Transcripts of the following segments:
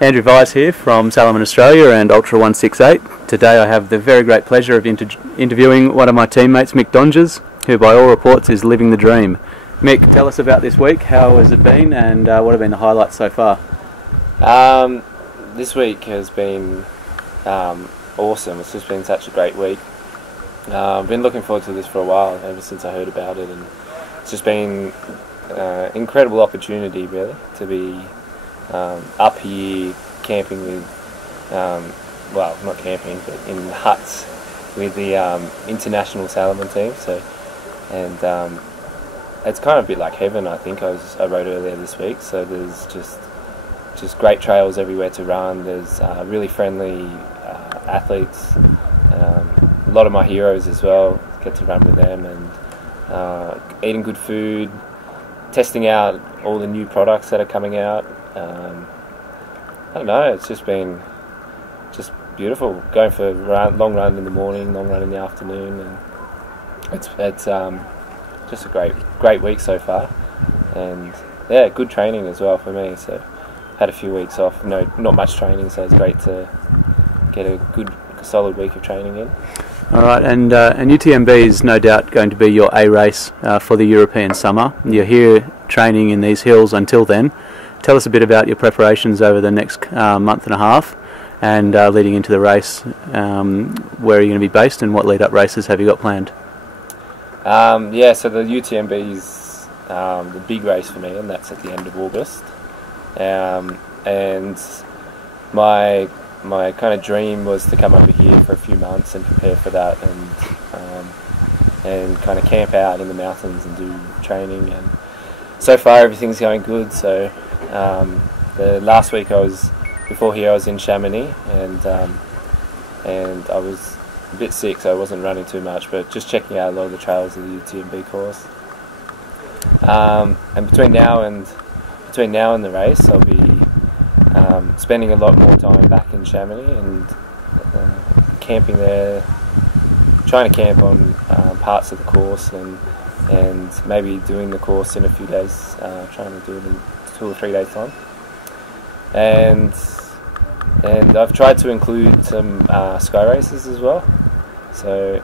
Andrew Vice here from Salomon Australia and Ultra168. Today I have the very great pleasure of interviewing one of my teammates, Mick, who by all reports is living the dream. Mick, tell us about this week. How has it been and what have been the highlights so far? This week has been awesome. It's just been such a great week. I've been looking forward to this for a while, ever since I heard about it, and it's just been an incredible opportunity, really, to be up here camping with, well, not camping, but in huts with the international Salomon team. So, and it's kind of a bit like heaven, I think. I wrote earlier this week. So there's just great trails everywhere to run. There's really friendly athletes. A lot of my heroes as well. Get to run with them and eating good food, testing out all the new products that are coming out. I don't know. It's just been beautiful. Going for a long run in the morning, long run in the afternoon, and it's just a great week so far. And yeah, good training as well for me. So had a few weeks off. No, not much training, so it's great to get a good solid week of training in. All right, and UTMB is no doubt going to be your A race for the European summer. You're here training in these hills until then. Tell us a bit about your preparations over the next month and a half and leading into the race. Where are you going to be based and what lead-up races have you got planned? Yeah, so the UTMB is the big race for me, and that's at the end of August. And my kind of dream was to come over here for a few months and prepare for that, and kind of camp out in the mountains and do training. And so far everything's going good. So the last week before here I was in Chamonix, and I was a bit sick, so I wasn't running too much, but just checking out a lot of the trails of the UTMB course. And between now and the race, I'll be spending a lot more time back in Chamonix and camping there, trying to camp on parts of the course, and maybe doing the course in a few days, trying to do it in 2 or 3 days time. And I've tried to include some sky races as well. So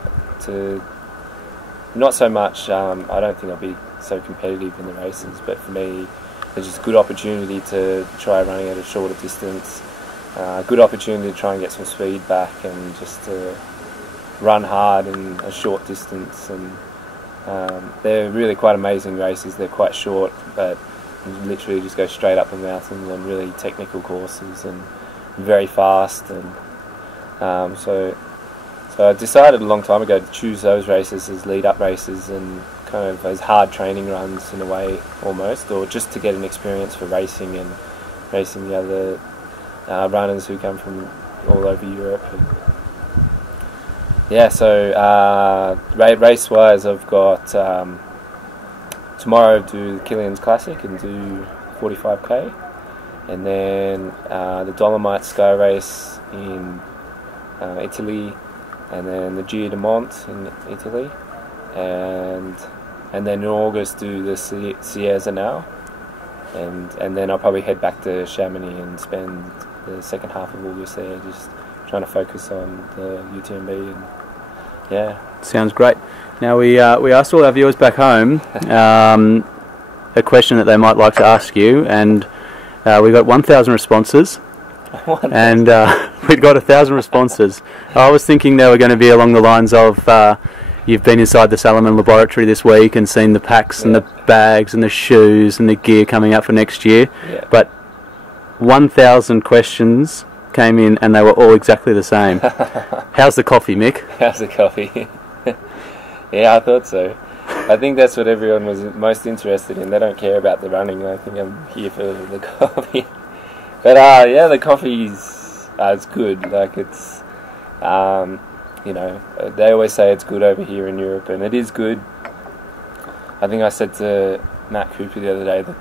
not so much, I don't think I'll be so competitive in the races, but for me it's just a good opportunity to try running at a shorter distance, good opportunity to try and get some speed back and just to run hard in a short distance. And they're really quite amazing races. They're quite short, but you literally just go straight up the mountains on really technical courses and very fast. And so I decided a long time ago to choose those races as lead-up races and kind of as hard training runs in a way, almost, or just to get an experience for racing and racing the other runners who come from all over Europe. And yeah, so race-wise, I've got tomorrow do the Kilian's Classic and do 45k, and then the Dolomite Sky Race in Italy, and then the Giro de Monte in Italy, and then in August do the Sierra now, and then I'll probably head back to Chamonix and spend the second half of August there, just trying to focus on the UTMB. And yeah, sounds great. Now we asked all our viewers back home a question that they might like to ask you, and we got 1,000 responses. And we'd got 1,000 responses. I was thinking they were going to be along the lines of you've been inside the Salomon laboratory this week and seen the packs and the bags and the shoes and the gear coming up for next year. Yeah. But 1,000 questions came in and they were all exactly the same. How's the coffee, Mick? How's the coffee? Yeah, I thought so. I think that's what everyone was most interested in. They don't care about the running. I think I'm here for the coffee. But yeah, the coffee's it's good. Like it's, you know, they always say it's good over here in Europe, and it is good. I think I said to Matt Cooper the other day that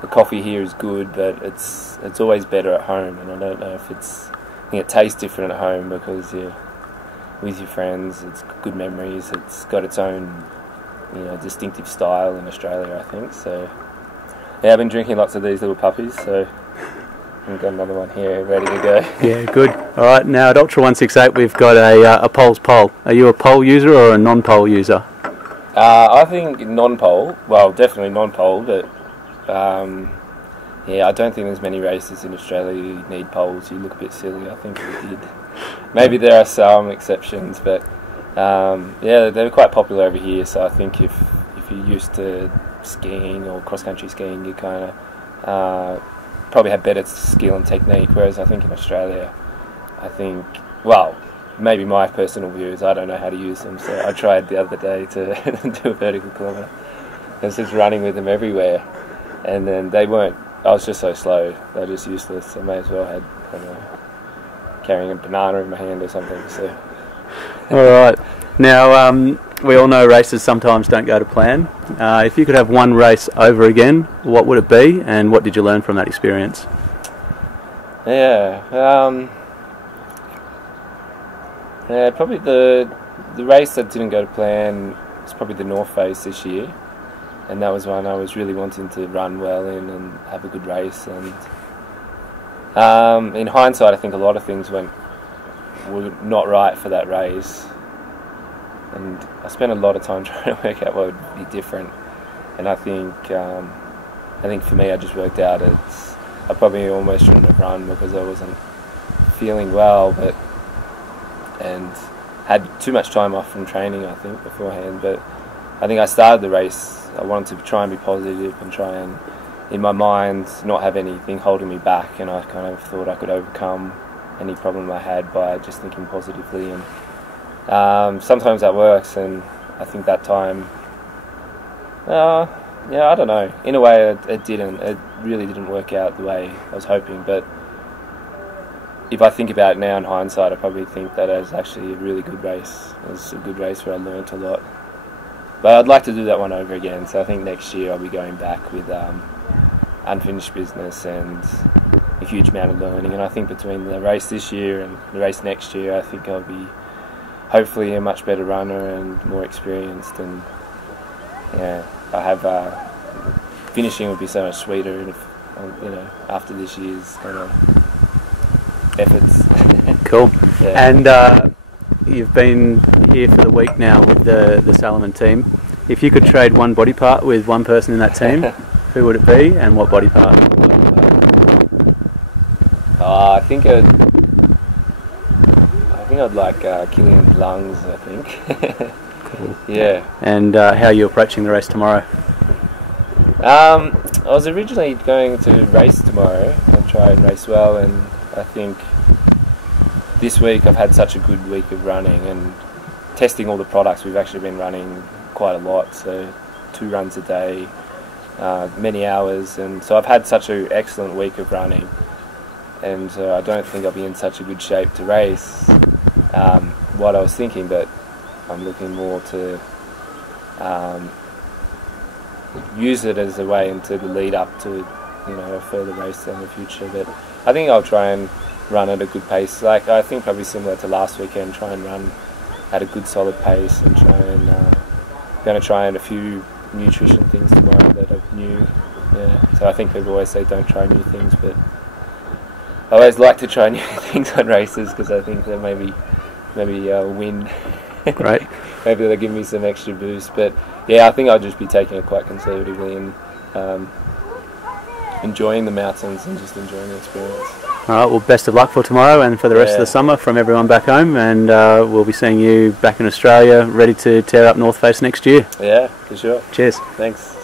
the coffee here is good, but it's always better at home. And I don't know if I think it tastes different at home because you're with your friends. It's good memories. It's got its own, you know, distinctive style in Australia, I think. So yeah, I've been drinking lots of these little puppies. So I've got another one here ready to go. Yeah, good. All right, now at Ultra168 we've got a pole's pole. Are you a pole user or a non-pole user? I think non-pole. Well, definitely non-pole, but yeah, I don't think there's many races in Australia you need poles. You look a bit silly. I think we did. Maybe there are some exceptions, but yeah, they're quite popular over here. So I think if you're used to skiing or cross-country skiing, you kind of probably have better skill and technique, whereas I think in Australia, well, maybe my personal view is I don't know how to use them, so I tried the other day to do a vertical kilometre. I was just running with them everywhere, and then I was just so slow, they were just useless. I may as well have, I don't know, carrying a banana in my hand or something. So. Alright, now we all know races sometimes don't go to plan. If you could have one race over again, what would it be, and what did you learn from that experience? Yeah, probably the race that didn't go to plan was probably the North Face this year, and that was one I was really wanting to run well in and have a good race. And in hindsight, I think a lot of things were not right for that race, and I spent a lot of time trying to work out what would be different. And I think for me, I just worked out I probably almost shouldn't have run because I wasn't feeling well, and had too much time off from training, I think, beforehand. But I think I started the race, I wanted to try and be positive and try and, in my mind, not have anything holding me back, and I kind of thought I could overcome any problem I had by just thinking positively. And sometimes that works, and I think that time, yeah, I don't know, in a way it really didn't work out the way I was hoping. But if I think about it now in hindsight, I probably think that it was actually a really good race. It was a good race where I learnt a lot. But I'd like to do that one over again, so I think next year I'll be going back with unfinished business and a huge amount of learning. And I think between the race this year and the race next year, I think I'll be hopefully a much better runner and more experienced. And yeah, I have finishing would be so much sweeter if, after this year's kind of efforts. Cool. Yeah. And you've been here for the week now with the Salomon team. If you could trade one body part with one person in that team, who would it be and what body part? I think I'd like Kilian's lungs, I think. Cool. Yeah. And how are you approaching the race tomorrow? I was originally going to race tomorrow and try and race well, and I think this week I've had such a good week of running and testing all the products. We've actually been running quite a lot, so 2 runs a day, many hours, and so I've had such an excellent week of running, and I don't think I'll be in such a good shape to race what I was thinking, but I'm looking more to use it as a way into the lead up to a further race in the future. But I think I'll try and run at a good pace, like I think probably similar to last weekend, try and run at a good solid pace and going to try and a few nutrition things tomorrow that are new. Yeah, so I think people always say don't try new things, but I always like to try new things on races because I think that maybe I'll win. Great. Maybe they'll give me some extra boost, but yeah, I think I'll just be taking it quite conservatively and enjoying the mountains and just enjoying the experience. Alright, well, best of luck for tomorrow and for the rest of the summer from everyone back home, and we'll be seeing you back in Australia ready to tear up North Face next year. Yeah, for sure. Cheers. Thanks.